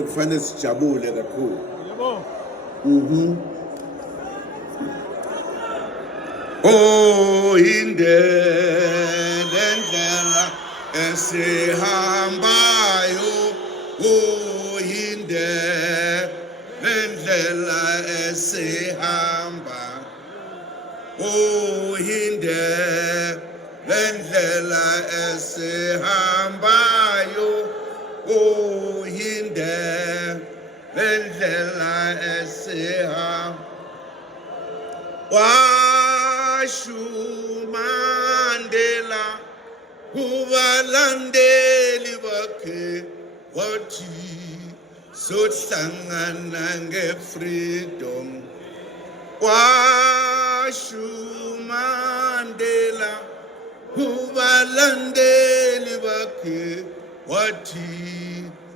kufanele sijabule kakhulu. Oh indlela esihambayo, oh indlela esihamba, oh indlela esihambayo, oh indlela esihamba. Washumandela kubalandeli bakhe wathi sohlangana nge-freedom. Washumandela kubalandeli bakhe wathi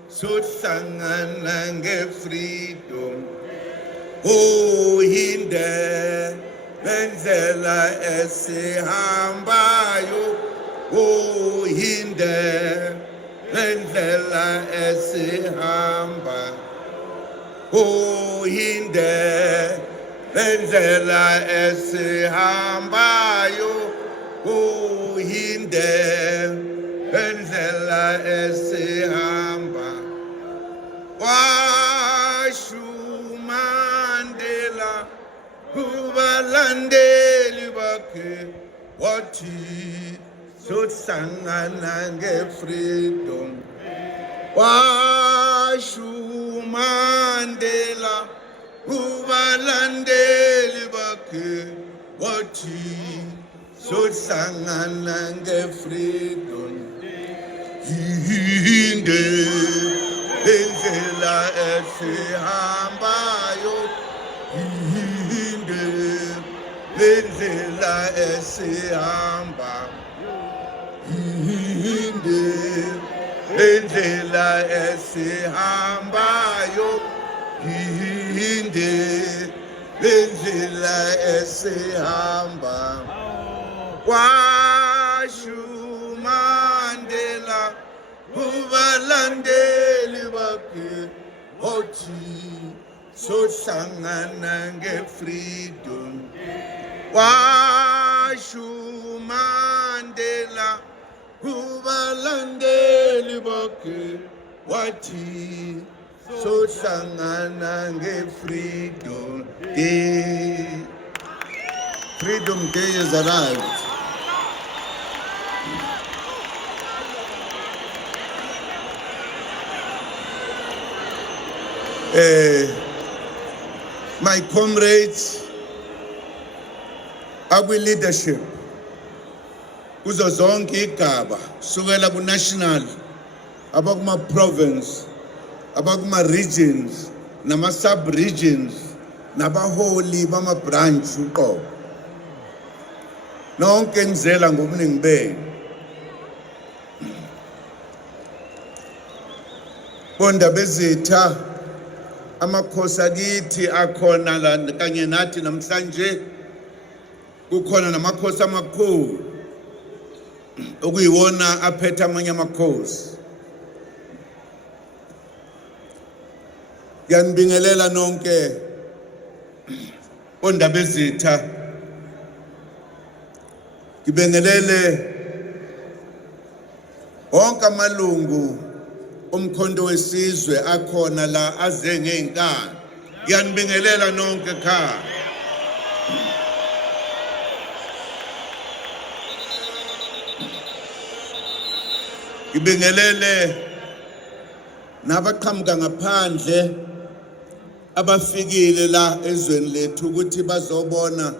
sohlangana nge-freedom. Oh indlela esihambayo, oh indlela esihamba, oh indlela esihambayo, oh indlela esihamba. Washumandela kubalandeli bakhe wathi sohlangana nge-freedom. Washumandela kubalandeli bakhe wathi sohlangana nge-freedom. Indlela esihambayo, indlela esihamba, indlela esihambayo, indlela esihamba. Washumandela kubalandeli bakhe wathi sohlangana nge-freedom. Washumandela kubalandeli bakhe wathi sohlangana nge-freedom day. Freedom Day is arrived. My comrades, akwi-leadership kuzo zonke igaba sukela ku-national, abakuma-province, abakuma-regions, nama-sub-regions, nabaholi bama-branch uqobo. Nonke ngizela ngobuningi benu. Bonda bezitha, amakhosi akithi akhona la kanye nathi namhlanje. Kukhona namakhosi amakhulu okuyiwona aphethe amanye amakhosi. Ngiyanibingelela nonke bonda bezitha. Ngibingelele wonke amalungu umkhonto wesizwe akhona la aze ngeenkani. Ngiyanibingelela nonke ekhaya. Ngibingelele nabaqhamuka ngaphandle abafikile la ezweni lethu ukuthi bazobona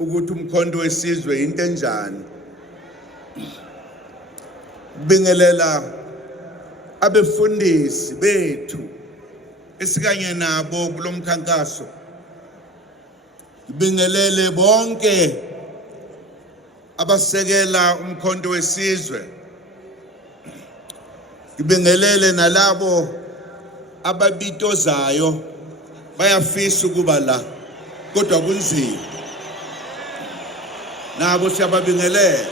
ukuthi umkhonto wesizwe into enjani. Ngibingelela abefundisi bethu esikanye nabo kulomkhankaso. Ngibingelele bonke abasekela umkhonto wesizwe. Ngibingelele nalabo ababitozayo bayafisa ukuba la kodwa kunzima. Nabo siyababingelela.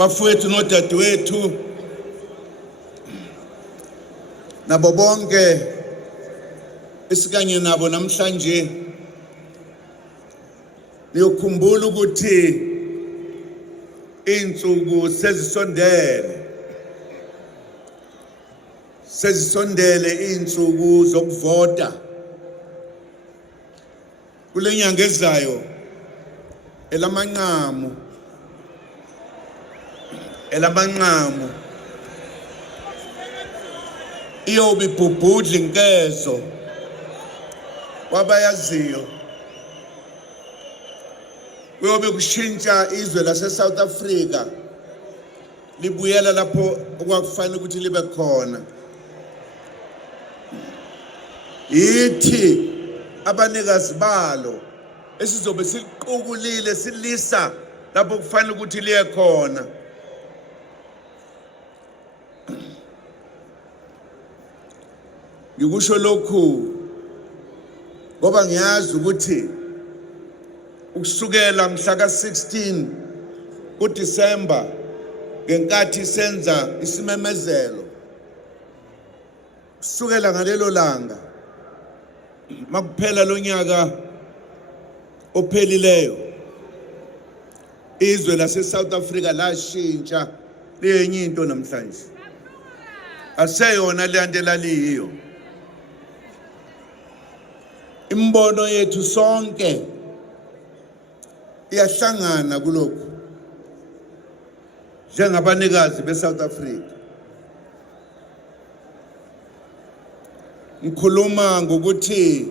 bafowethu nodadewethu nabo bonke esikanye nabo namhlanje, niyokhumbula ukuthi insuku sezisondele insuku zokuvota kule nyanga ezayo elamanqamu iyobe ibhubhudla inkezo wabayaziyo. Kuyobe kushintsha izwe lase-South Africa libuyela lapho okwakufanele ukuthi libe khona. Yithi abanikazi balo esizobe siqukulile silisa lapho kufanele ukuthi liye khona. Ngikusho lokhu ngoba ngiyazi ukuthi ukusukela mhla ka-16 kuDisemba ngenkathi senza isimemezelo, kusukela ngalelo langa makuphela lo nyaka ophelileyo, izwe lase-South Africa lashintsha liyenye into namhlanje, aseyona lento laliyiyo. Imbono yethu sonke iyahlangana kulokhu njengabanikazi beSouth Africa. Ngikhuluma ngokuthi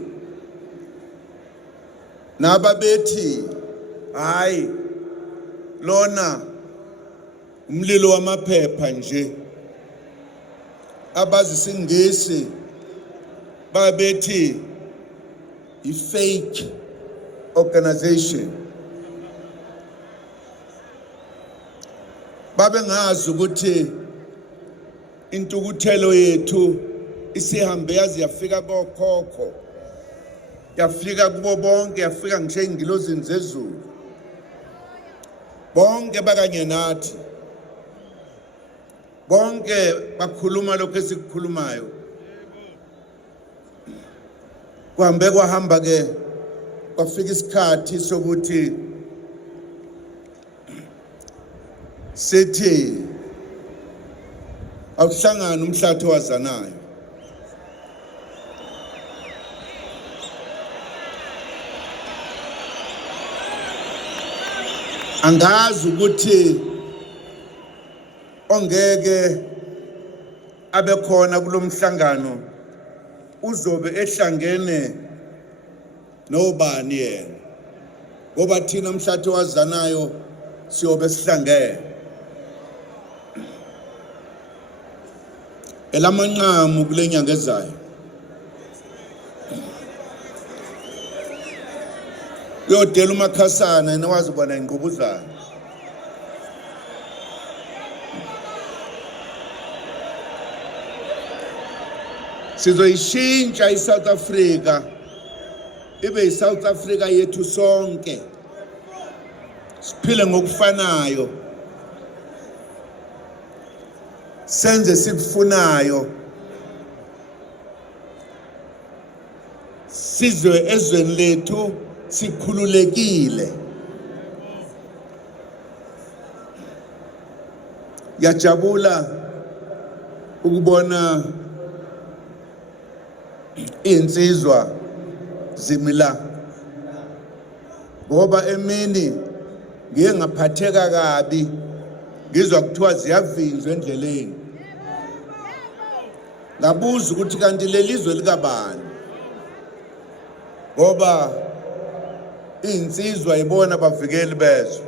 nababethi hayi lona umlilo wamaphepha nje, abazi isingisi babethi i-fake organization, babengazi ukuthi intukuthelo yethu isihambe yazi yafika kokhokho, yafika kubo bonke, yafika ngisho ey'ngilozini zezulu bonke bakanye nathi, bonke bakhuluma lokho esikukhulumayo. Kuhambe kwahamba ke kwafika isikhathi sokuthi sithi awuhlangana umhlathi owazanayo. Angazi ukuthi ongeke abe khona kulomhlangano uzobe ehlangene nobani yena, ngoba thina umhlathi owazanayo siyobe sihlangene. Elamanqamu kule nyanga ezayo uyodela uMakhasana nowazi bona ingqubuzana. Sizoyishintsha iSouth Africa ibe yiSouth Africa yethu sonke, siphile ngokufanayo, senze sikufunayo, sizwe ezweni lethu sikhululekile. Yajabula ukubona insizwa zimila, ngoba emini ngiye ngaphatheka kabi ngizwa kuthiwa ziyavinjwa endleleni, ngabuza ukuthi kanti lelizwe likabani, ngoba insizwa ibona bavikeli bezwe.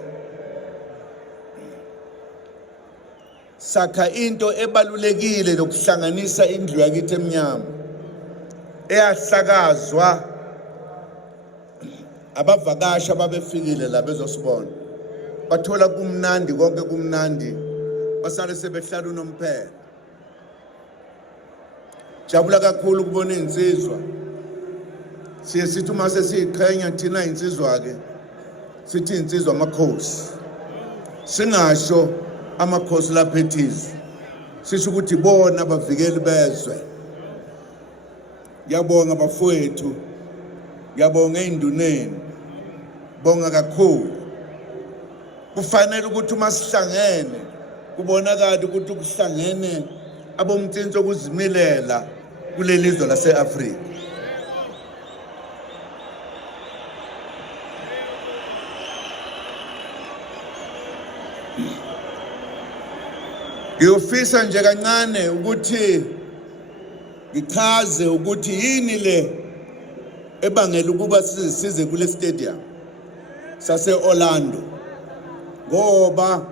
Sakha into ebalulekile lokuhlanganisa indlu yakithi emnyama eyahlakazwa abavakashi ababefikile la bezosibona, bathola kumnandi, konke kumnandi, basale sebehlala unomphela. Jabula kakhulu ukubona insizwa. Siye sithi uma sesiyiqhenya thina insizwa ke sithi insizwa amakhosi, singasho amakhosi lapha ethizwe sisho ukuthi bona abavikeli bezwe. Ngiyabonga bafowethu, ngiyabonga ey'nduneni, bonga kakhulu. Kufanele ukuthi uma sihlangene kubonakala ukuthi kuhlangene abomtshintshi okuzimilela kuleli zwe lase-Afrika. Ngiyofisa nje kancane ukuthi ngichaze ukuthi yini le ebangela ukuba size kule stadium sase-Orlando, ngoba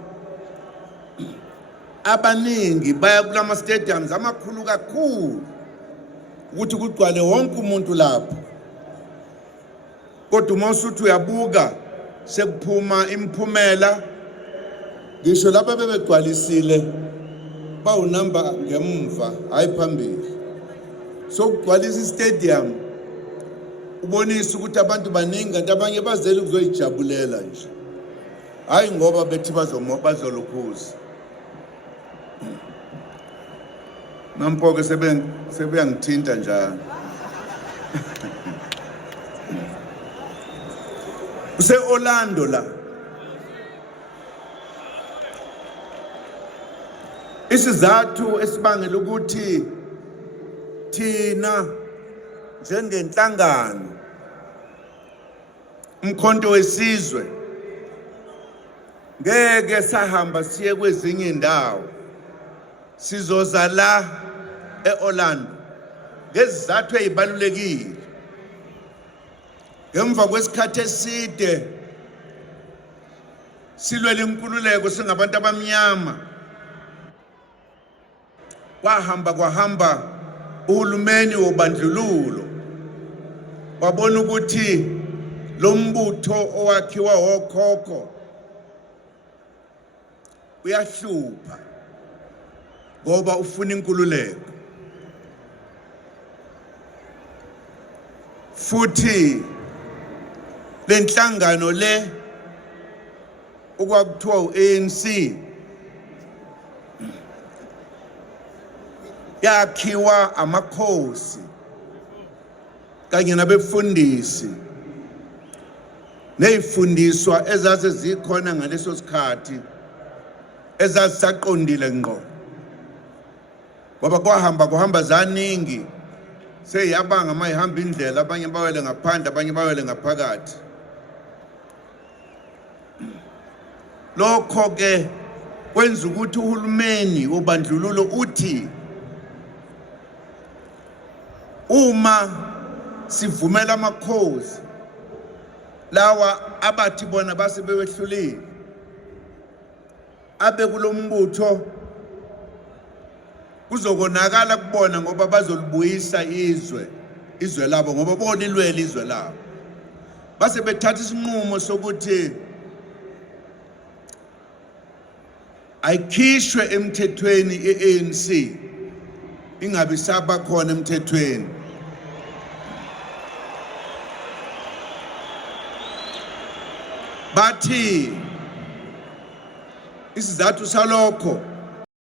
abaningi baya kulama stadiums amakhulu kakhulu ukuthi kugcwale wonke umuntu lapho, kodwa uma usuthi uyabuka sekuphuma imiphumela ngisho lapha bebegcwalisile bawunamba ngemva hayi phambili. So kugcwalisa istadium ubonisa ukuthi abantu baningi, kanti abanye bazele ukuzoyijabulela nje, hayi ngoba bethi bazolukhuza. Nampo-ke sebeyangithinta njalo. Use-Orlando la isizathu esibangela ukuthi thina njengenhlangano umkhonto wesizwe ngeke sahamba siye kwezinye indawo, sizoza la e-Orlando ngezizathu ezibalulekile. Ngemva kwesikhathi eside silwela inkululeko singabantu abamnyama, kwahamba uhulumeni wobandlululo wabona ukuthi lo mbutho owakhiwa okhokho uyahlupha ngoba ufuna inkululeko, futhi lenhlangano le okwakuthiwa u-ANC yakhiwa amakhosi kanye nabefundisi nezifundiswa ezaze zikhona ngaleso sikhathi ezazisaqondile ngqo, ngoba kuhamba zaningi seyabanga mayihamba indlela, abanye bawele ngaphandle abanye bawele ngaphakathi. Lokho ke kwenza ukuthi uhulumeni wobandlululo uthi uma sivumela amakhosi lawa abathi bona base bewehlulile abe kulombutho, kuzokonakala kubona ngoba bazolibuyisa izwe labo, ngoba bona ilwela izwe labo. Base bethatha isinqumo sokuthi ayikhishwe emthethweni i-ANC, ingabe saba khona emthethweni. Bathi isizathu salokho